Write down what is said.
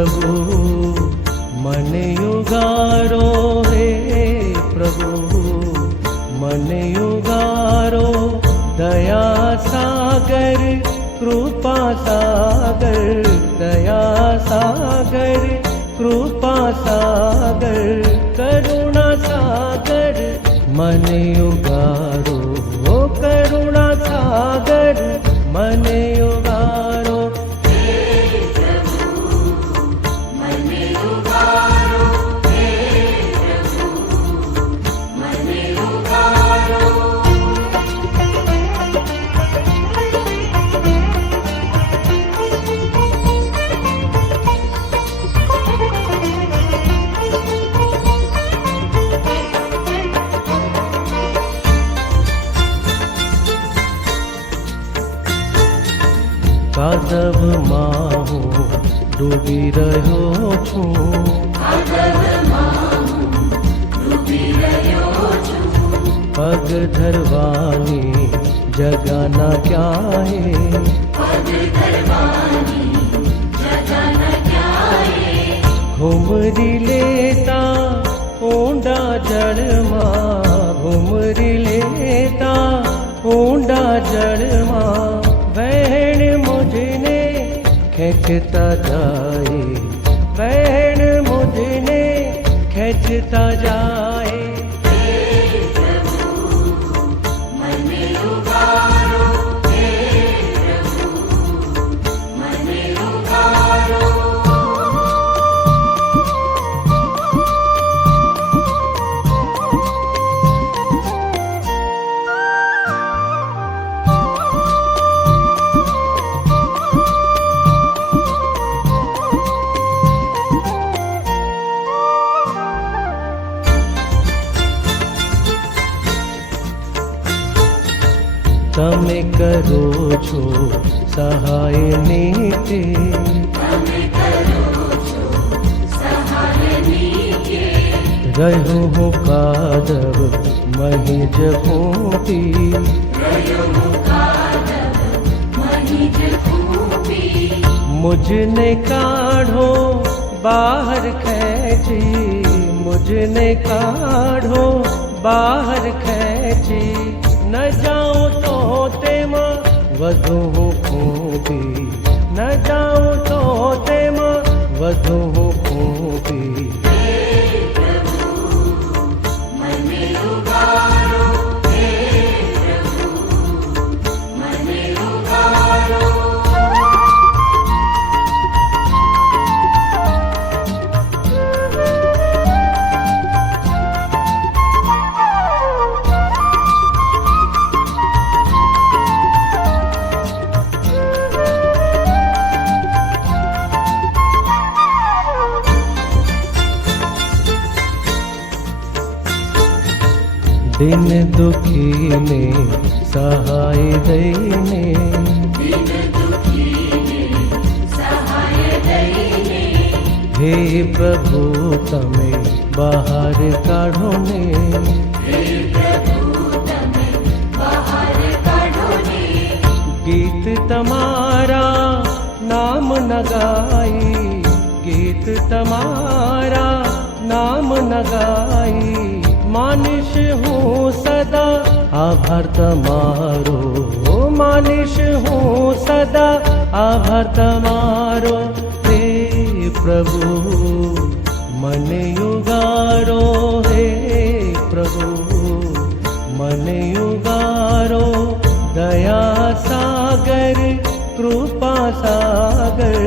प्रभु मन युगारो, हे प्रभु मन युगारो। दया सागर कृपा सागर, दया सागर कृपा सागर, करुणा सागर मन युगारो, ओ करुणा सागर मन युगारो। કાદવ માં હું ડૂબી રહ્યો છું, પગ ધરવાની જગા ના ક્યાંય, ઘુમરી લેતા ઊંડા જળમાં, ઘુમરી લેતા ઊંડા જળમાં, વહેણ મુझने ખેંચતા જાય, વહેણ મુझने ખેંચતા જાય। તમે કરો છો સહાય નીતિ, રહ્યો હું કાદવ મહી જપૂતી, મુझने કાઢો બહાર ખેંચી, મુझने કાઢો બહાર ખેંચી, ન જાઉં તો તેમાં વધુ હું ખૂબી, ન જાઉં તો તેમાં વધુ હું ખૂબી। दिन दुखी ने सहाय दईने, हे प्रभु तमे बहार काढ़ो ने, गीत तमारा नाम न गाई, गीत तमारा नाम न गाई, मानिश हूँ सदा आभार तमारो, मानिश हूँ सदा आभार तमारो। हे प्रभु मन युगारो, हे प्रभु मन युगारो। दया सागर कृपा सागर,